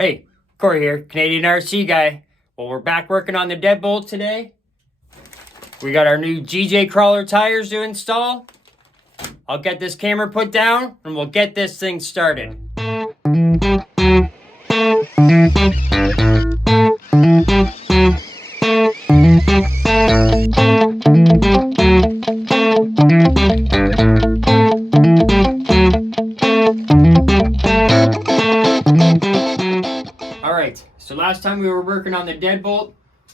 Hey, Corey here, Canadian RC guy. Well, we're back working on the Deadbolt today. We got our new GJ crawler tires to install. I'll get this camera put down and we'll get this thing started. Alright, so last time we were working on the Deadbolt,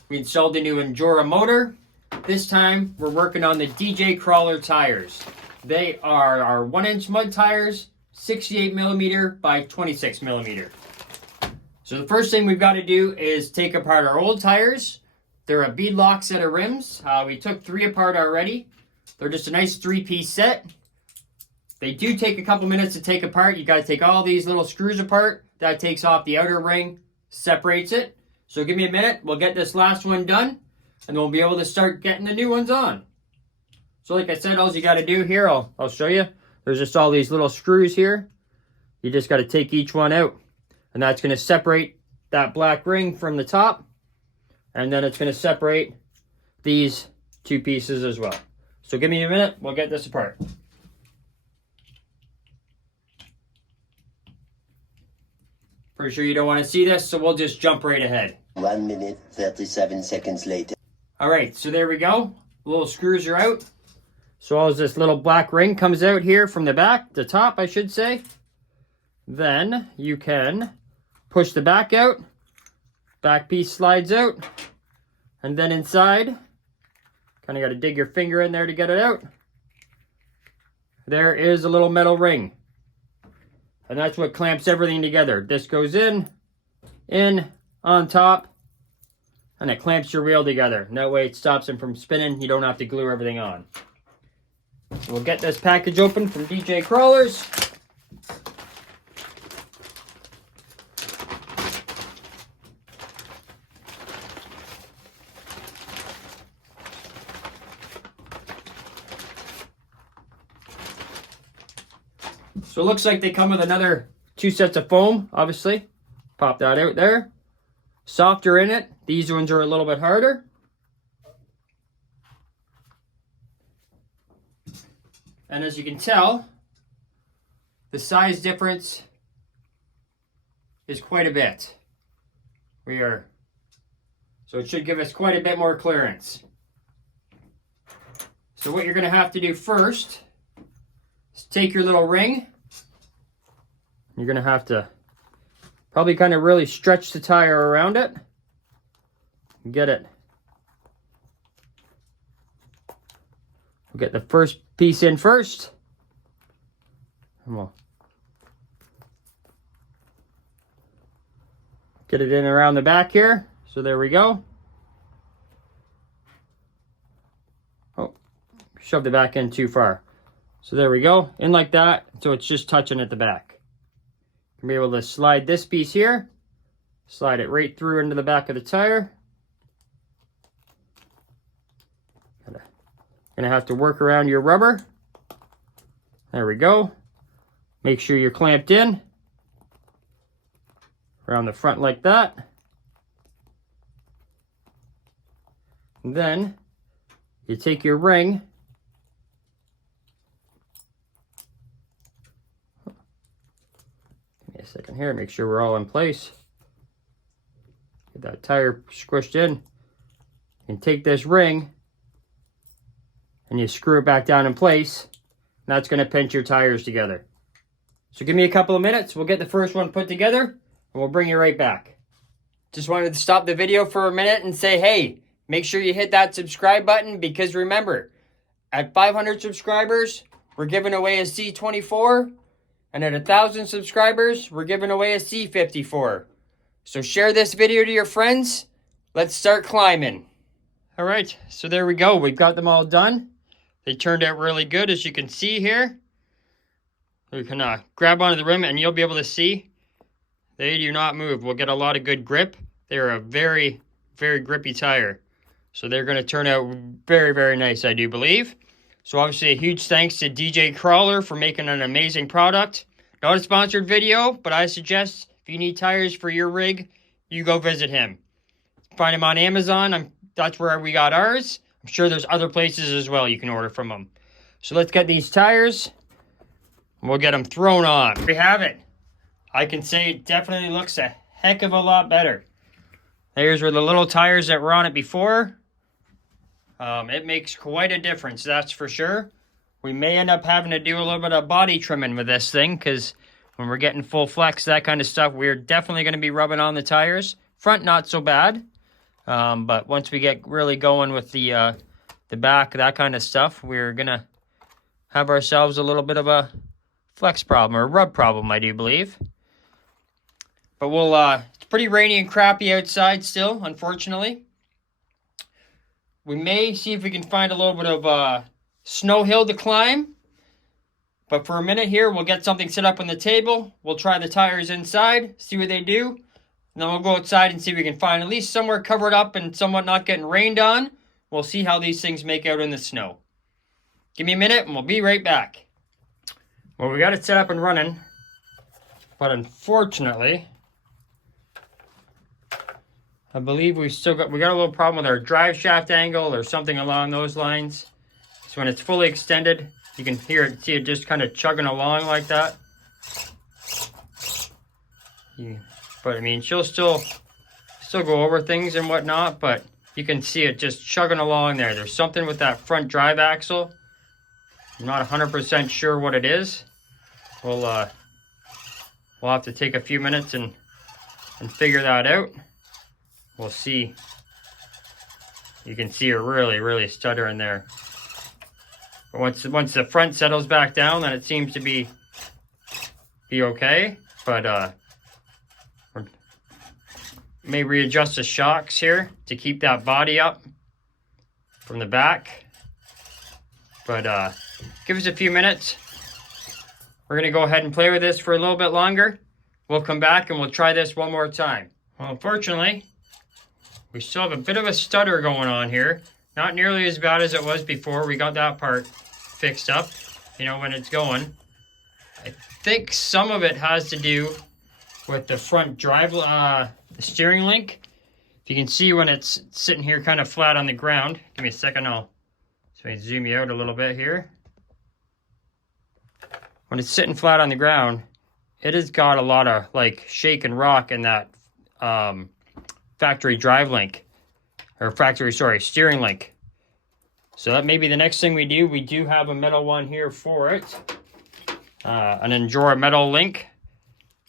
we installed the new Endura motor. This time, we're working on the DJ crawler tires. They are our 1-inch mud tires, 68mm by 26mm. So the first thing we've got to do is take apart our old tires. They're a BeadLock set of rims. We took 3 apart already. They're just a nice 3-piece set. They do take a couple minutes to take apart. You got to take all these little screws apart. That takes off the outer ring, separates it. So give me a minute. We'll get this last one done, and we'll be able to start getting the new ones on. So like I said, all you got to do here, I'll show you. There's just all these little screws here. You just got to take each one out. And that's going to separate that black ring from the top. And then it's going to separate these 2 pieces as well. So give me a minute. We'll get this apart. Pretty sure you don't want to see this, so we'll just jump right ahead. 1 minute, 37 seconds later. Alright, so there we go. Little screws are out. So all this little black ring comes out here from the back, the top I should say. Then you can push the back out. Back piece slides out. And then inside, kind of got to dig your finger in there to get it out. There is a little metal ring. And that's what clamps everything together. This goes in, on top, and it clamps your wheel together. And that way it stops them from spinning. You don't have to glue everything on. So we'll get this package open from DJ Crawlers. So it looks like they come with another 2 sets of foam, obviously. Pop that out there. Softer in it. These ones are a little bit harder. And as you can tell, the size difference is quite a bit. So it should give us quite a bit more clearance. So what you're going to have to do first is take your little ring. You're going to have to probably kind of really stretch the tire around it. Get it. We'll get the first piece in first. And we'll get it in around the back here. So there we go. Oh, shoved the back in too far. So there we go. In like that. So it's just touching at the back. Be able to slide this piece here, slide it right through into the back of the tire. Gonna have to work around your rubber. There we go. Make sure you're clamped in around the front like that. And then you take your ring . Second here, make sure we're all in place. Get that tire squished in. And take this ring and you screw it back down in place. And that's going to pinch your tires together. So give me a couple of minutes. We'll get the first one put together and we'll bring you right back. Just wanted to stop the video for a minute and say, hey, make sure you hit that subscribe button, because remember, at 500 subscribers, we're giving away a C24. And at 1,000 subscribers, we're giving away a C54. So share this video to your friends. Let's start climbing. All right, so there we go. We've got them all done. They turned out really good, as you can see here. You can grab onto the rim and you'll be able to see they do not move. We'll get a lot of good grip. They're a very, very grippy tire. So they're going to turn out very, very nice, I do believe. So obviously a huge thanks to DJ Crawler for making an amazing product. Not a sponsored video, but I suggest If you need tires for your rig, you go visit him. Find him on Amazon. That's where we got ours. I'm sure there's other places as well you can order from him. So let's get these tires. We'll get them thrown on. There we have it. I can say it definitely looks a heck of a lot better. There's where the little tires that were on it before. It makes quite a difference, that's for sure. We may end up having to do a little bit of body trimming with this thing, because when we're getting full flex, that kind of stuff, we're definitely going to be rubbing on the tires. Front, not so bad. But once we get really going with the back, that kind of stuff, we're going to have ourselves a little bit of a flex problem, or rub problem, I do believe. But it's pretty rainy and crappy outside still, unfortunately. We may see if we can find a little bit of snow hill to climb. But for a minute here, we'll get something set up on the table. We'll try the tires inside, see what they do. And then we'll go outside and see if we can find at least somewhere covered up and somewhat not getting rained on. We'll see how these things make out in the snow. Give me a minute and we'll be right back. Well, we got it set up and running. But unfortunately, I believe we got a little problem with our drive shaft angle or something along those lines. So when it's fully extended, you can see it just kind of chugging along like that. But I mean, she'll still go over things and whatnot, but you can see it just chugging along there. There's something with that front drive axle. I'm not 100% sure what it is. We'll have to take a few minutes and figure that out. We'll see. You can see her really stuttering there. But once the front settles back down, then it seems to be okay. But may readjust the shocks here to keep that body up from the back. But give us a few minutes. We're gonna go ahead and play with this for a little bit longer. We'll come back and we'll try this one more time. Well, unfortunately, we still have a bit of a stutter going on here. Not nearly as bad as it was before. We got that part fixed up, when it's going. I think some of it has to do with the front drive, the steering link. If you can see when it's sitting here kind of flat on the ground. Give me a second, I'll zoom you out a little bit here. When it's sitting flat on the ground, it has got a lot of shake and rock in that factory drive link, or steering link. So that may be the next thing we do. We do have a metal one here for it, an Endura metal link.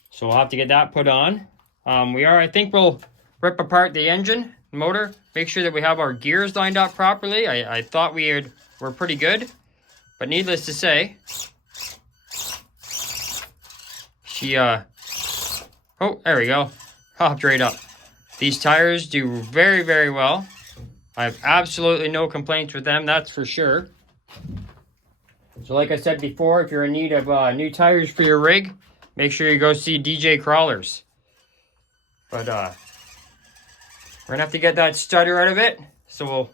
So we'll have to get that put on. I think we'll rip apart the engine, motor, make sure that we have our gears lined up properly. I thought we're pretty good, but needless to say, oh, there we go, hopped right up. These tires do very well. I have absolutely no complaints with them, that's for sure. So like I said before, if you're in need of new tires for your rig, make sure you go see DJ Crawlers. But we're gonna have to get that stutter out of it, so we'll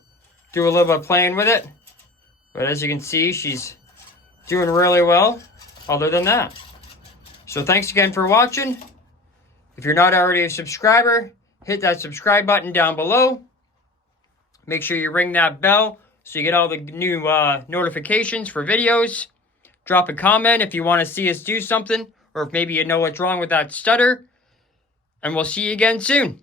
do a little bit of playing with it. But as you can see, she's doing really well other than that. So thanks again for watching. If you're not already a subscriber, hit that subscribe button down below. Make sure you ring that bell so you get all the new notifications for videos. Drop a comment if you want to see us do something, or if maybe you know what's wrong with that stutter. And we'll see you again soon.